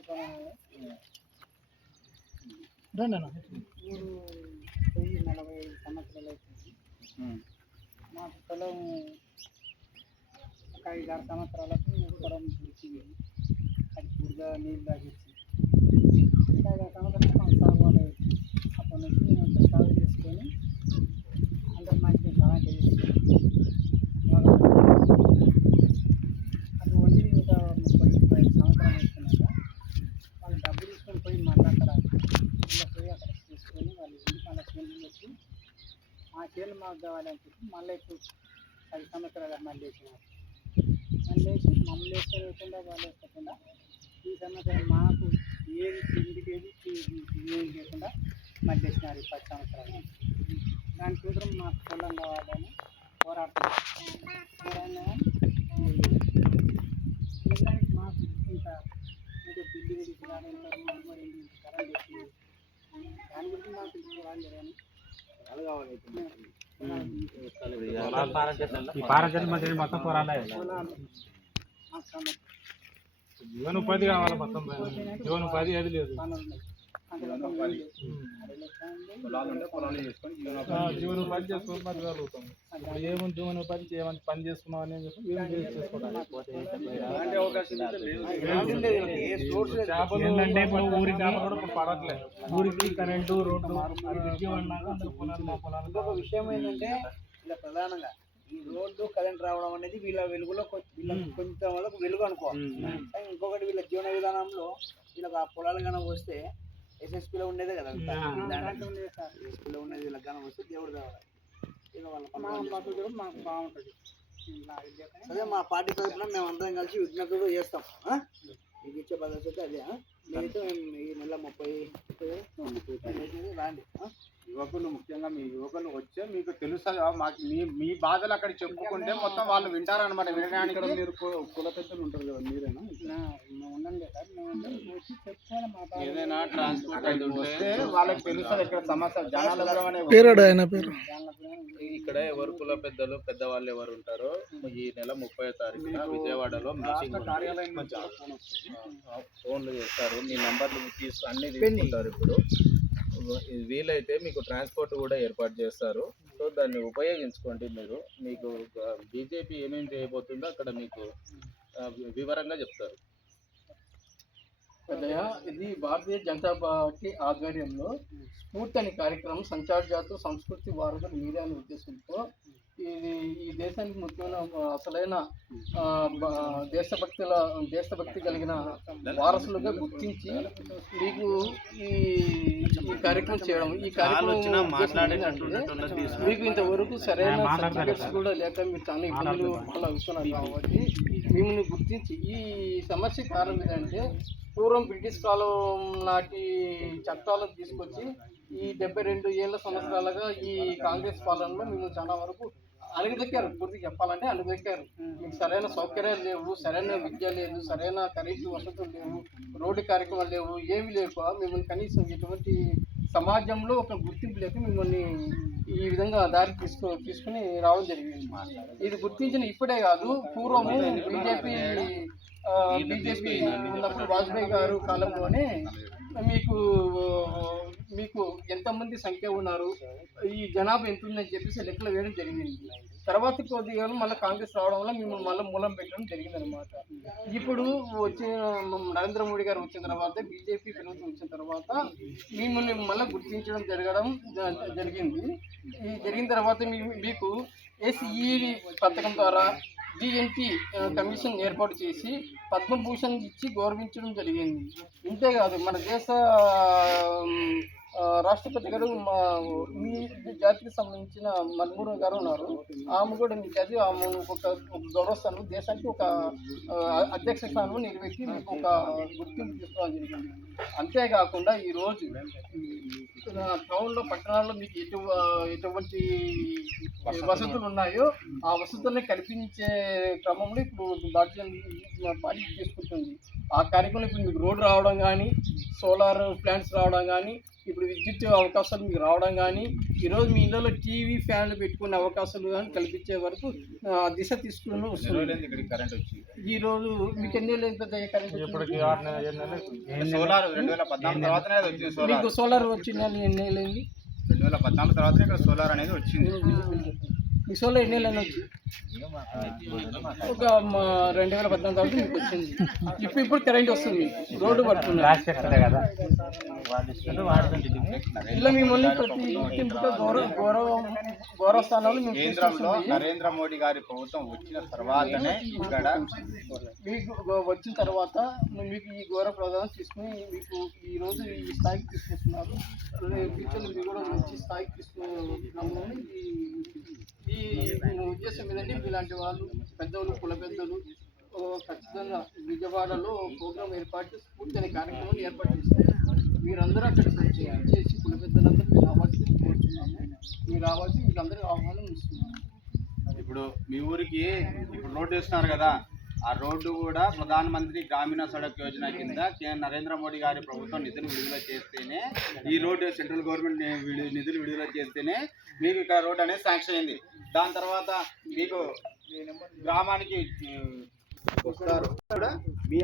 ఊరు 45 సంవత్సరాలు అవుతుంది. మాకు పొలం ఒక 5-6 సంవత్సరాలకు పొలం పుడిచింది. అది బురద నీళ్ళు తాగించి 5-6 సంవత్సరాలు మాకు సాగు అనేది. అప్పటి నుంచి మేము సాగు చేసుకొని అందరూ మంచిగా సహాయం చేసుకొని అది వండి ఒక 35 సంవత్సరాలు వస్తున్నాక వాళ్ళు డబ్బులు తీసుకొని పోయి మళ్ళీ అక్కడ పోయి అక్కడ తీసుకొని వాళ్ళు ఇంటికి మళ్ళీ చేనులు వచ్చి మా చేనులు మాకు కావాలని చెప్పి మళ్ళీ ఇప్పుడు 10 సంవత్సరాలు మళ్ళీ వేసినారు. మళ్ళీ వేసి మమ్మల్ని వేసుకోకుండా వాళ్ళు వేసుకోకుండా ఈ సంవత్సరం మాకు ఏది ఇంటికి ఏది ఏది లేకుండా మళ్ళీ వేసినారు. 10 సంవత్సరాలు దానికోసం మాకు పొలం కావాలని పోరాడుతున్నాం. దానికి మాకు ఇంత ఏదో బిల్డింగ్ కానీ కరెంట్ వచ్చింది దాని గురించి మాకు తీసుకోవాలి కానీ జీవనోపాధి కావాలి. మొత్తం జీవనోపాధి అది లేదు. జీవనోపాధి చేసుకొని బతకగలుగుతాం. ఏముంది జీవనోపాధి ఏమంత పని చేసుకున్నాం అని ఏంటంటే ఊరికి కూడా పడట్లేదు. ఊరికి కరెంటు రోడ్డు ఇంకొక విషయం ఏంటంటే ఇలా ప్రధానంగా ఈ రోడ్డు కరెంట్ రావడం అనేది వీళ్ళ వెలుగులో కొంచెం వాళ్ళకు వెలుగు అనుకోవాలి. ఇంకొకటి వీళ్ళ జీవన విధానంలో వీళ్ళకి ఆ పొలాలు కనుక వస్తే ఎస్ఎస్పీలో ఉండేదే కదా, ఎస్ఎస్పీలో ఉండేది వీళ్ళకి కనుక వస్తే దేవుడు కావాలి. మాకు బాగుంటుంది. అదే మా పార్టీ తరఫున మేము అందరం కలిసి విజ్ఞప్తులు చేస్తాం. మీకు ఇచ్చే పద్ధతి అయితే అదే. మీరైతే ఈ నెల 30 రాండి. యువకులు ముఖ్యంగా మీ యువకులు వచ్చే మీకు తెలుసా మాకు మీ బాధలు అక్కడ చెప్పుకుంటే మొత్తం వాళ్ళు వింటారనమాట. వినడానికి మీరు కుల పెద్దలు ఉంటారు కదా, మీరేనా ఉండండి సార్. మేము వచ్చి చెప్పుకోవాలి. ఏదైనా ట్రాన్స్పోర్ట్ వస్తే వాళ్ళకి తెలుస్తుంది ఇక్కడ సమస్య. జనాలు ఇక్కడ ఎవరు కుల పెద్దలు పెద్దవాళ్ళు ఎవరు ఉంటారో ఈ నెల 30వ తారీఖున విజయవాడలో మీటింగ్ ఫోన్లు చేస్తారు. మీ నంబర్లు అన్ని తీసుకుంటారు. ఇప్పుడు వీలైతే మీకు ట్రాన్స్పోర్ట్ కూడా ఏర్పాటు చేస్తారు. సో దాన్ని ఉపయోగించుకోండి. మీకు బీజేపీ ఏమేమి చేయబోతుందో అక్కడ మీకు వివరంగా చెప్తారు. ఇది భారతీయ జనతా పార్టీ ఆధ్వర్యంలో స్ఫూర్తి అనే కార్యక్రమం సంచార జాతర సంస్కృతి వారధులు మీడియా అనే ఉద్దేశంతో ఇది ఈ దేశానికి ముఖ్యమైన అసలైన దేశభక్తి కలిగిన వారసులుగా గుర్తించి మీకు ఈ కార్యక్రమం చేయడం. ఈ కార్యక్రమం మీకు ఇంతవరకు సరైన సర్టిఫికేట్స్ కూడా లేక మీరు చాలా ఇబ్బందులు అవుతున్నారు. కాబట్టి మిమ్మల్ని గుర్తించి ఈ సమస్య కారణం ఏంటంటే పూర్వం బ్రిటిష్ కాలం నాటి చట్టాలను తీసుకొచ్చి ఈ 72 సంవత్సరాలుగా ఈ కాంగ్రెస్ పాలనలో మేము చాలా వరకు అణగదొక్కారు. పూర్తి చెప్పాలంటే అణగదొక్కారు. మీకు సరైన సౌకర్యాలు లేవు, సరైన విద్య లేదు, సరైన కరెంటు వసతులు లేవు, రోడ్డు కార్యక్రమాలు లేవు, ఏమి లేక మిమ్మల్ని కనీసం ఇటువంటి సమాజంలో ఒక గుర్తింపు లేక మిమ్మల్ని ఈ విధంగా దారి తీసుకుని రావడం జరిగింది. ఇది గుర్తించిన ఇప్పుడే కాదు, పూర్వము బీజేపీ ఉన్నప్పుడు వాజ్పేయి గారు కాలంలోనే మీకు ఎంతమంది సంఖ్య ఉన్నారు, ఈ జనాభా ఎంత ఉందని చెప్పేసి లెక్కలు వేయడం జరిగింది. తర్వాత కొద్దిగా మళ్ళీ కాంగ్రెస్ రావడం వల్ల మిమ్మల్ని మళ్ళీ మూలం పెట్టడం జరిగింది అనమాట. ఇప్పుడు నరేంద్ర మోడీ గారు వచ్చిన తర్వాత, బీజేపీ ప్రభుత్వం వచ్చిన తర్వాత మిమ్మల్ని మళ్ళీ గుర్తించడం జరిగింది. ఈ జరిగిన తర్వాత మీకు ఎస్ఈ పథకం ద్వారా GNT కమిషన్ ఏర్పాటు చేసి పద్మభూషణ్ ఇచ్చి గౌరవించడం జరిగింది. ఇంతేకాదు మన దేశ రాష్ట్రపతి గారు మీ జాతికి సంబంధించిన మన్మోహన్ గారు ఉన్నారు. ఆమె కూడా మీ జాతి ఆమె ఒక గౌరవస్థానం దేశానికి ఒక అధ్యక్ష స్థానం నిలబెట్టి మీకు ఒక గుర్తింపు తీసుకోవడం జరిగింది. అంతేకాకుండా ఈరోజు టౌన్లో పట్టణాల్లో మీకు ఎటువంటి వసతులు ఉన్నాయో ఆ వసతుల్ని కల్పించే క్రమంలో ఇప్పుడు భారతీయ పార్టీ తీసుకుంటుంది. ఆ కార్యక్రమంలో ఇప్పుడు మీకు రోడ్డు రావడం కానీ, సోలార్ ప్లాంట్స్ రావడం కానీ, ఇప్పుడు విద్యుత్ అవకాశాలు మీకు రావడం కానీ, ఈరోజు మీ ఇళ్ళలో టీవీ ఫ్యాన్లు పెట్టుకునే అవకాశాలు కానీ కల్పించే వరకు దిశ తీసుకుని వస్తుంది. ఈ రోజు మీకు ఎన్ని ఏళ్ళు పెద్ద కరెంట్ ఇప్పటికి 6 నెలలు 7 నెలలు అవుతుంది. సోలార్ 2014 తర్వాతనే అది వచ్చింది. సోలార్ మీకు సోలార్ వచ్చింది ఎన్ని ఏళ్ళు అయింది? 2014 తర్వాతనే ఇక్కడ సోలార్ అనేది వచ్చింది. మీ సోలార్ ఎన్ని ఏళ్ళు వచ్చి ఒక 2014 తర్వాత మీకు వచ్చింది. ఇప్పుడు కరెంట్ వస్తుంది, రోడ్డు పడుతుంది. ఇలా మిమ్మల్ని ప్రతి గుర్తింపుతో గౌరవ స్థానాలు మేము కేంద్రంలో నరేంద్ర మోడీ గారి ప్రభుత్వం వచ్చిన తర్వాతనే ఇక్కడ మీకు వచ్చిన తర్వాత మీకు ఈ గౌరవ ప్రదానం తీసుకుని మీకు ఈ రోజు ఈ స్థాయికి తీసుకొస్తున్నారు. ఫ్యూచర్లో మీరు కూడా మంచి స్థాయికి తీసుకున్నామని ఈ ఉద్దేశం ఏంటంటే ఇలాంటి వాళ్ళు పెద్దలు కుల పెద్దలు ఖచ్చితంగా విజయవాడలో ప్రోగ్రాం ఏర్పాటు చేసి పూర్తి కార్యక్రమాన్ని ఏర్పాటు చేస్తారు. మీరందరూ అక్కడికి చేసి కుల పెద్దలందరూ మీరు రావాల్సి కోరుతున్నాము. మీరు రావాల్సి వీళ్ళందరికీ ఆహ్వానం ఇస్తున్నాము. ఇప్పుడు మీ ఊరికి ఇప్పుడు రోడ్డు వేస్తున్నారు కదా, ఆ రోడ్డు కూడా ప్రధానమంత్రి గ్రామీణ సడక్ యోజన కింద నరేంద్ర మోడీ గారి ప్రభుత్వం నిధులు విడుదల చేస్తేనే ఈ రోడ్డు సెంట్రల్ గవర్నమెంట్ నిధులు విడుదల చేస్తేనే మీకు ఇక్కడ రోడ్డు అనేది శాంక్షన్ అయింది. దాని తర్వాత మీకు గ్రామానికి వస్తారు కూడా మీ